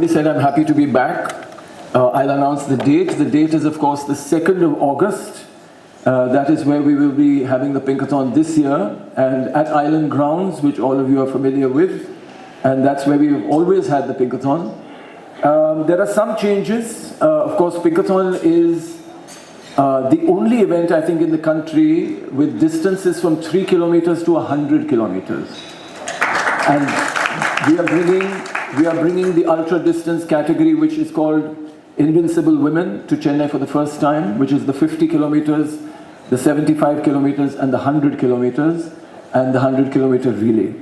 already said I'm happy to be back. I'll announce the date. The date is, of course, the 2nd of August. That is where we will be having the Pinkathon this year, and at Island Grounds, which all of you are familiar with, and that's where we've always had the Pinkathon. There are some changes. Of course, Pinkathon is the only event, I think, in the country with distances from 3 kilometers to 100 kilometers. And we are bringing the ultra distance category, which is called Invincible Women, to Chennai for the first time, which is the 50 kilometers, the 75 kilometers, and the 100 kilometers, and the 100 kilometer relay.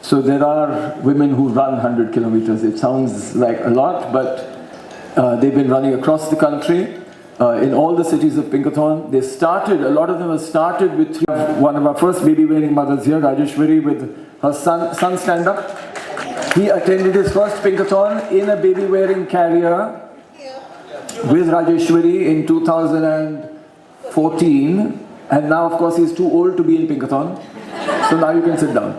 So there are women who run 100 kilometers. It sounds like a lot, but they've been running across the country in all the cities of Pinkathon. They started, a lot of them have started with one of our first baby-wearing mothers here, Rajeshwari, with her son stand up. He attended his first Pinkathon in a baby-wearing carrier with Rajeshwari in 2014, and now, of course, he's too old to be in Pinkathon, so now you can sit down.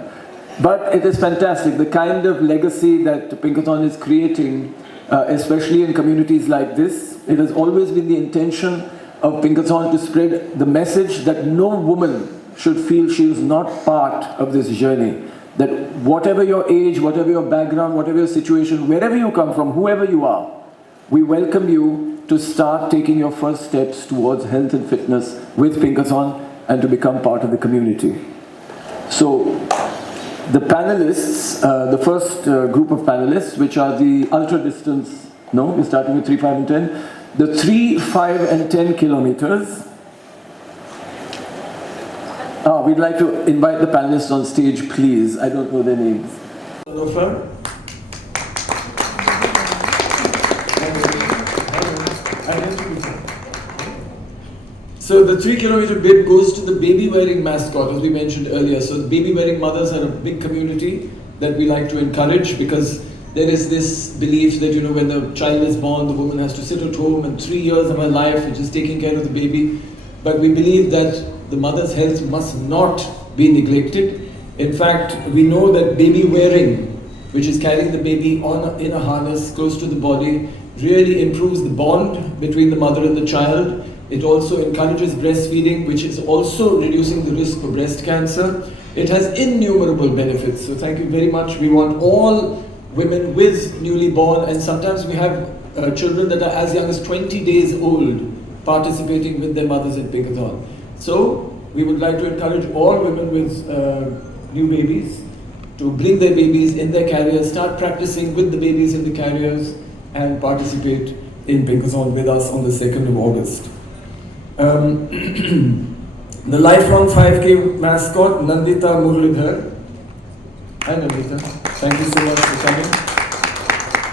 But it is fantastic, the kind of legacy that Pinkathon is creating, especially in communities like this. It has always been the intention of Pinkathon to spread the message that no woman should feel she is not part of this journey. That whatever your age, whatever your background, whatever your situation, wherever you come from, whoever you are, we welcome you to start taking your first steps towards health and fitness with Pinkathon and to become part of the community. So, the panelists, the first group of panelists, which are the ultra distance, we're starting with 3, 5 and 10. The 3, 5 and 10 kilometers. We'd like to invite the panelists on stage, please. I don't know their names. So the 3 kilometer bib goes to the baby wearing mascot, as we mentioned earlier. So the baby wearing mothers are a big community that we like to encourage, because there is this belief that, when the child is born, the woman has to sit at home, and 3 years of her life is just taking care of the baby. But we believe that the mother's health must not be neglected. In fact, we know that baby wearing, which is carrying the baby in a harness close to the body, really improves the bond between the mother and the child. It also encourages breastfeeding, which is also reducing the risk for breast cancer. It has innumerable benefits. So thank you very much. We want all women with newly born, and sometimes we have children that are as young as 20 days old participating with their mothers at Pinkathon. So we would like to encourage all women with new babies to bring their babies in their carriers, start practicing with the babies in the carriers, and participate in Pinkathon with us on the 2nd of August. The lifelong 5K mascot, Nandita Murlidhar. Hi Nandita, thank you so much for coming.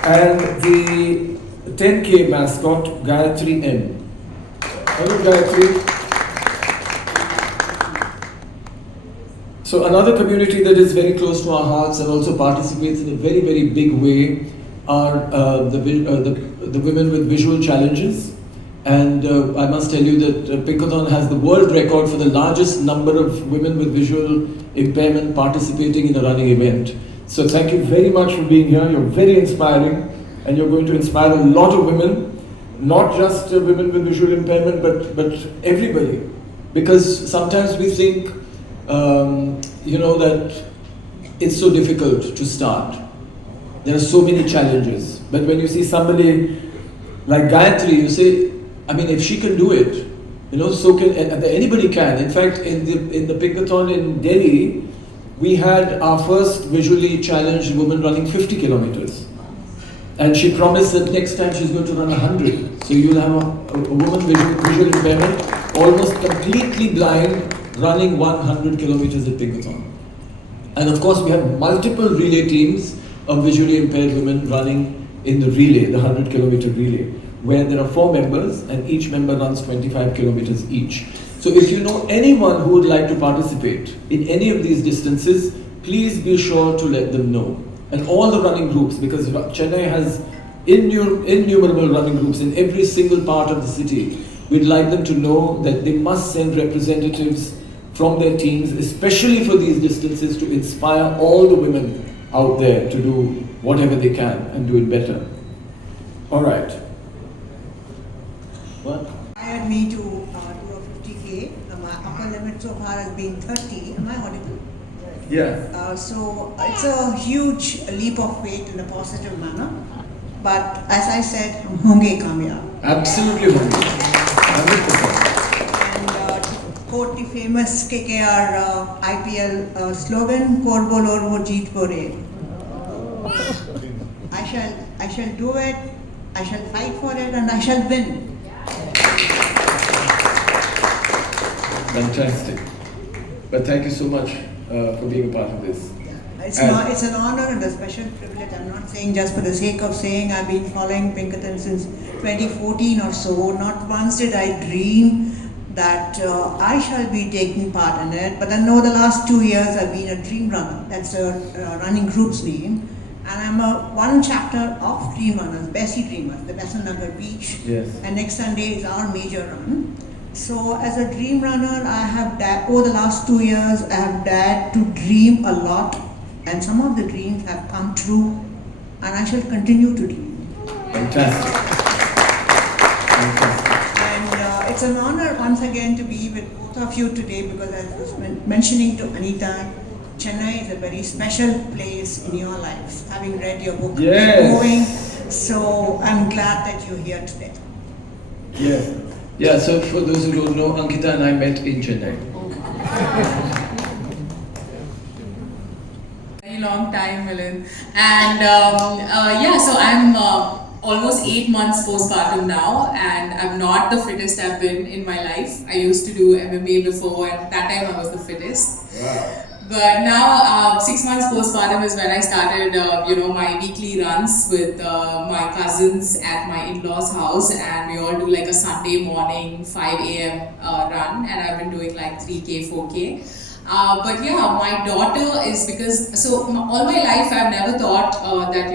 And the 10K mascot, Gayatri M. Hello Gayatri. So another community that is very close to our hearts and also participates in a very, very big way are the women with visual challenges. And I must tell you that Pinkathon has the world record for the largest number of women with visual impairment participating in a running event. So thank you very much for being here. You're very inspiring, and you're going to inspire a lot of women, not just women with visual impairment, but everybody. Because sometimes we think, that it's so difficult to start. There are so many challenges. But when you see somebody like Gayatri, you say, if she can do it, so can anybody can. In fact, in the Pinkathon in Delhi, we had our first visually challenged woman running 50 kilometers. And she promised that next time she's going to run 100. So you'll have a woman with visual impairment, almost completely blind, running 100 kilometers at Pinkathon. And of course, we have multiple relay teams of visually impaired women running in the relay, the 100 kilometer relay, where there are 4 members and each member runs 25 kilometers each. So if you know anyone who would like to participate in any of these distances, please be sure to let them know. And all the running groups, because Chennai has innumerable running groups in every single part of the city, we'd like them to know that they must send representatives from their teams, especially for these distances, to inspire all the women out there to do whatever they can and do it better. All right. What? Hired me to do a 50K. My upper limit so far has been 30. Am I audible? Yeah. So it's a huge leap of faith in a positive manner. But as I said, honge kamyab. Absolutely honge. 100%. And to quote the famous KKR IPL slogan, "Kor bolo wo jeet bore." I shall do it. I shall fight for it, and I shall win. Fantastic. But thank you so much for being a part of this. It's an honor and a special privilege. I'm not saying just for the sake of saying. I've been following Pinkathon since 2014 or so. Not once did I dream that I shall be taking part in it. But then over the last 2 years, I've been a dream runner. That's the running group's name. And I'm one chapter of Dream Runners, Bessie Dreamers, the Besant Nagar Beach. Yes. And next Sunday is our major run. So as a dream runner, I have over the last 2 years, I have dared to dream a lot. And some of the dreams have come true. And I shall continue to dream. Fantastic. And it's an honor once again to be with both of you today, because as I was mentioning to Anita, Chennai is a very special place in your lives, having read your book, Yes. Moving. So I'm glad that you're here today. Yes. Yeah, so for those who don't know, Ankita and I met in Chennai. Very long time, Milind. And so I'm almost 8 months postpartum now, and I'm not the fittest I've been in my life. I used to do MMA before, and that time I was the fittest. Wow. But now, 6 months postpartum is when I started, my weekly runs with my cousins at my in-laws' house, and we all do like a Sunday morning 5 a.m. Run, and I've been doing like 3K, 4K. But yeah, my daughter is all my life I've never thought that,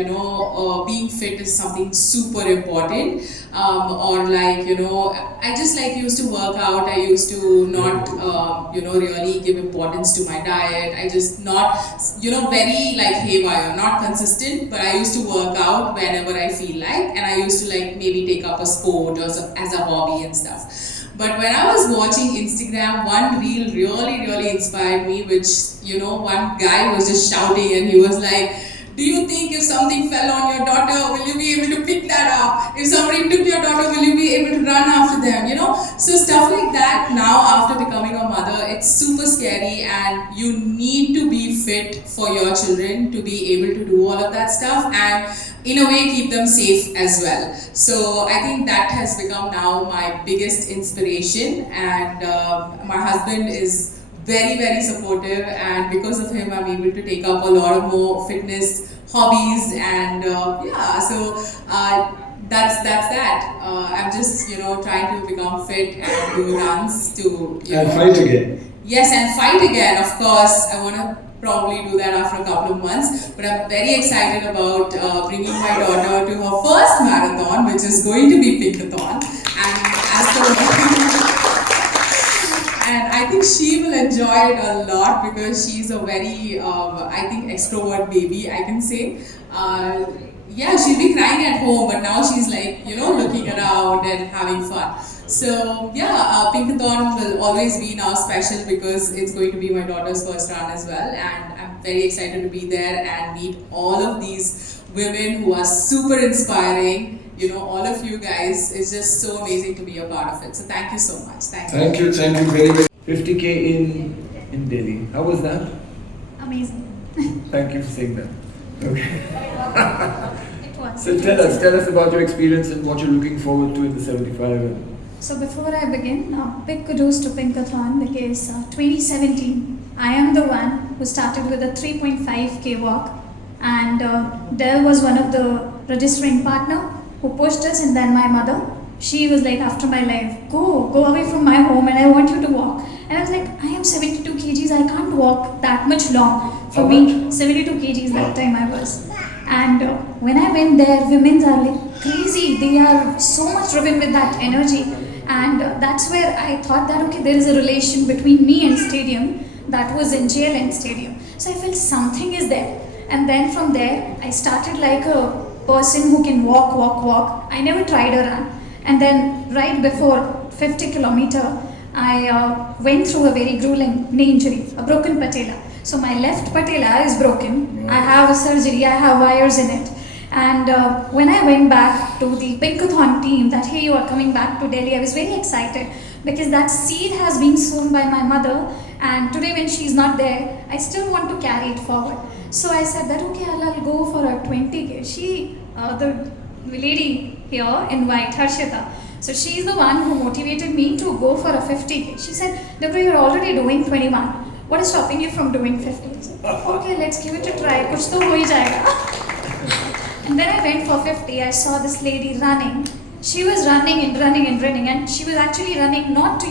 being fit is something super important. Or like, I just used to work out. I used to not, really give importance to my diet. I just not, very haywire, not consistent, but I used to work out whenever I feel like, and I used to maybe take up a sport or as a hobby and stuff. But when I was watching Instagram, one reel really inspired me, which, one guy was just shouting and he was like, "Do you think if something fell on your daughter, will you be able to pick that up? If somebody took your daughter, will you be able to run after them?" So stuff like that now after becoming a mother, it's super scary, and you need to be fit for your children to be able to do all of that stuff, and in a way keep them safe as well. So I think that has become now my biggest inspiration, and my husband is very supportive, and because of him I'm able to take up a lot of more fitness hobbies, and that's that. I'm just trying to become fit and do runs to And fight again. Yes, and fight again, of course. I want to probably do that after a couple of months, but I'm very excited about bringing my daughter to her first marathon, which is going to be Pinkathon, and I think she will enjoy it a lot, because she's a very, extrovert baby, I can say. She'll be crying at home, but now she's looking around and having fun. So Pinkathon will always be now special, because it's going to be my daughter's first run as well, and I'm very excited to be there and meet all of these women who are super inspiring. All of you guys, it's just so amazing to be a part of it. So thank you so much. Thank you very 50K in Delhi. How was that? Amazing. Thank you for saying that. Okay. It was. So tell us about your experience and what you're looking forward to in the 75. So before I begin, big kudos to Pinkathon, because 2017, I am the one who started with a 3.5K walk, and Dell was one of the registering partner who pushed us, and then my mother, she was like, after my life, go away from my home, and I want you to walk. And I was like, I am 72 kgs, I can't walk that much long. For me, 72 kgs that time I was. And when I went there, women are like crazy. They are so much driven with that energy. And that's where I thought that, okay, there is a relation between me and stadium. That was in JLN Stadium. So I felt something is there. And then from there, I started like a person who can walk. I never tried a run. And then right before 50 kilometer, I went through a very grueling knee injury, a broken patella. So my left patella is broken. I have a surgery, I have wires in it. And when I went back to the Pinkathon team that, hey, you are coming back to Delhi, I was very excited because that seed has been sown by my mother, and today when she's not there, I still want to carry it forward. So I said that, okay, I'll go for a 20K. The lady here in white, Harshita, so she's the one who motivated me to go for a 50K. She said, Debra, you're already doing 21. What is stopping you from doing 50? I said, okay, let's give it a try. Kuch to ho hi jayega. And then I went for 50. I saw this lady running. She was running, and she was actually running not to,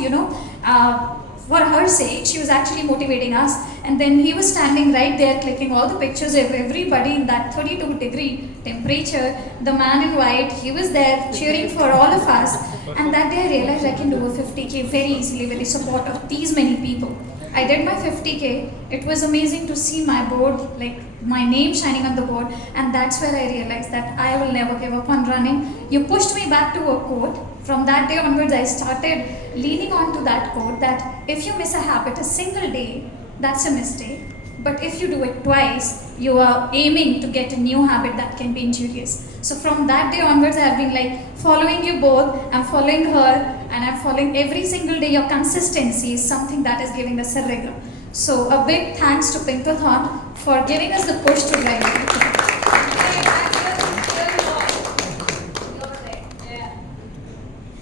for her sake. She was actually motivating us. And then he was standing right there clicking all the pictures of everybody in that 32-degree temperature. The man in white, he was there cheering for all of us. And that day I realized I can do a 50K very easily with the support of these many people. I did my 50K. It was amazing to see my board, like my name shining on the board, and that's where I realized that I will never give up on running. You pushed me back to a quote. From that day onwards, I started leaning on to that quote that if you miss a habit a single day, that's a mistake. But if you do it twice, you are aiming to get a new habit that can be injurious. So from that day onwards, I have been like following you both, I'm following her, and I'm following every single day. Your consistency is something that is giving us a rigor. So a big thanks to Pinkathon for giving us the push to drive it.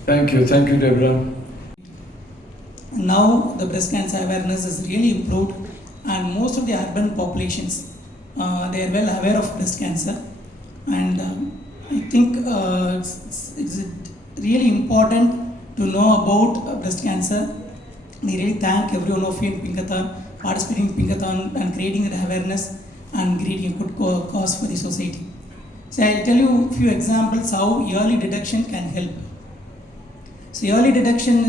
Thank you, Deborah. Now the breast cancer awareness is really improved, and most of the urban populations, they are well aware of breast cancer, and I think it's really important to know about breast cancer. We really thank every one of you in Pinkathon, participating in Pinkathon and creating the awareness and creating a good cause for the society. So I'll tell you a few examples how early detection can help. So early detection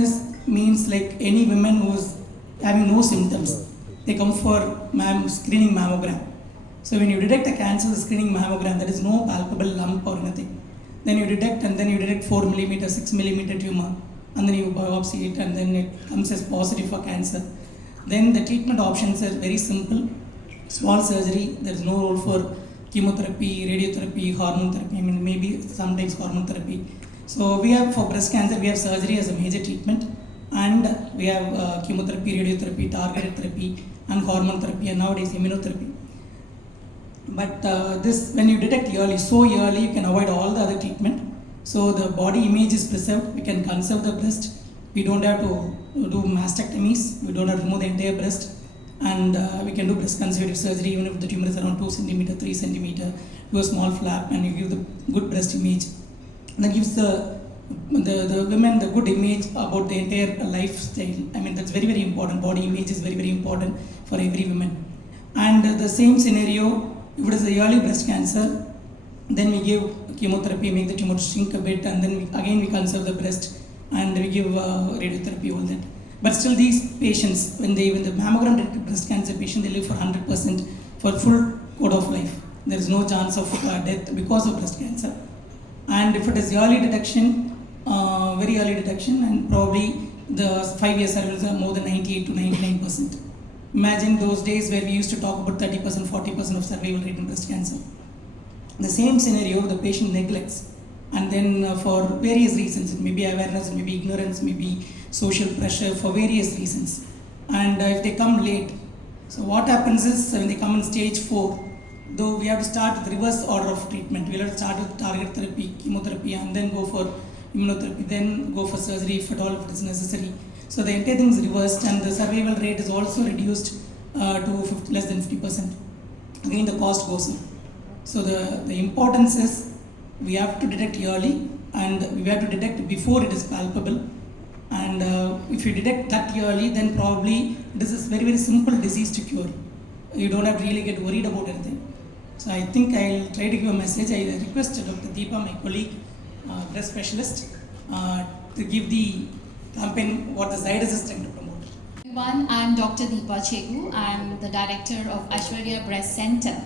means like any women who's having no symptoms, they come for screening mammogram. So when you detect a cancer screening mammogram, there is no palpable lump or anything. Then you detect, and then you detect 4 millimeter, 6 millimeter tumor, and then you biopsy it, and then it comes as positive for cancer. Then the treatment options are very simple. Small surgery, there is no role for chemotherapy, radiotherapy, hormone therapy, I mean maybe sometimes hormone therapy. So we have, for breast cancer, we have surgery as a major treatment, and we have chemotherapy, radiotherapy, targeted therapy, and hormone therapy, and nowadays immunotherapy. But when you detect early, so early, you can avoid all the other treatment. So the body image is preserved, we can conserve the breast, we don't have to do mastectomies, we don't have to remove the entire breast, and we can do breast conservative surgery even if the tumor is around 2 centimeter, 3 centimeter, do a small flap, and you give the good breast image. And that gives the women the good image about the entire lifestyle. I mean, that's very, very important. Body image is very, very important for every woman. And the same scenario, if it is the early breast cancer, then we give chemotherapy, make the tumor shrink a bit, and then we conserve the breast, and we give radiotherapy, all that. But still, these patients, when the mammogram detected breast cancer patient, they live for 100% for full course of life. There is no chance of death because of breast cancer. And if it is early detection, very early detection, and probably the 5-year survivals are more than 98 to 99%. Imagine those days where we used to talk about 30%, 40% of survival rate in breast cancer. The same scenario, the patient neglects, and then for various reasons, it may be awareness, it may be ignorance, maybe social pressure, for various reasons. And if they come late, so what happens is when they come in stage 4, though we have to start with reverse order of treatment. We'll have to start with target therapy, chemotherapy, and then go for immunotherapy, then go for surgery if at all if it is necessary. So the entire thing is reversed, and the survival rate is also reduced to less than 50%. Again, the cost goes up. So the importance is we have to detect early, and we have to detect before it is palpable. And if you detect that early, then probably this is very, very simple disease to cure. You don't have to really get worried about anything. So I think I'll try to give a message. I request Dr. Deepa, my colleague, breast specialist, to give the campaign what the Zydus is trying to promote. Everyone, I'm Dr. Deepa Chegu. I'm the director of Aishwarya Breast Center,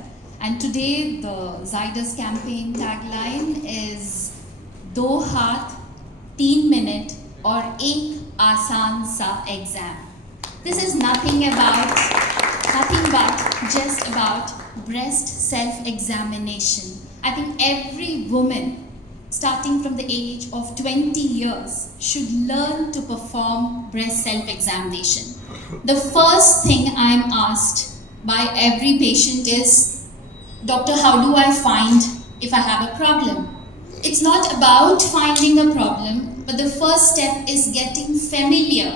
And today the Zydus campaign tagline is "Do haath, 3 minute और एक आसान सा exam." This is nothing but just about breast self-examination. I think every woman starting from the age of 20 years should learn to perform breast self-examination. The first thing I'm asked by every patient is, "Doctor, how do I find if I have a problem?" It's not about finding a problem, but the first step is getting familiar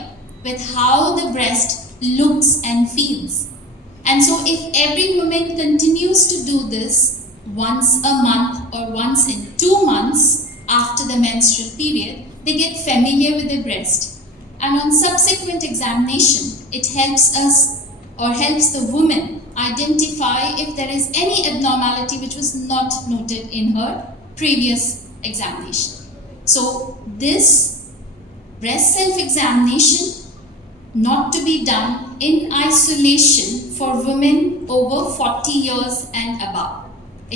with how the breast looks and feels. And so if every woman continues to do this once a month or once in 2 months after the menstrual period, they get familiar with their breast. And on subsequent examination, it helps us or helps the woman identify if there is any abnormality which was not noted in her previous examination. So this breast self-examination not to be done in isolation for women over 40 years and above.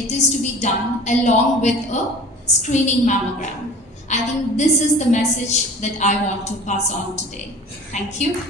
It is to be done along with a screening mammogram. I think this is the message that I want to pass on today. Thank you.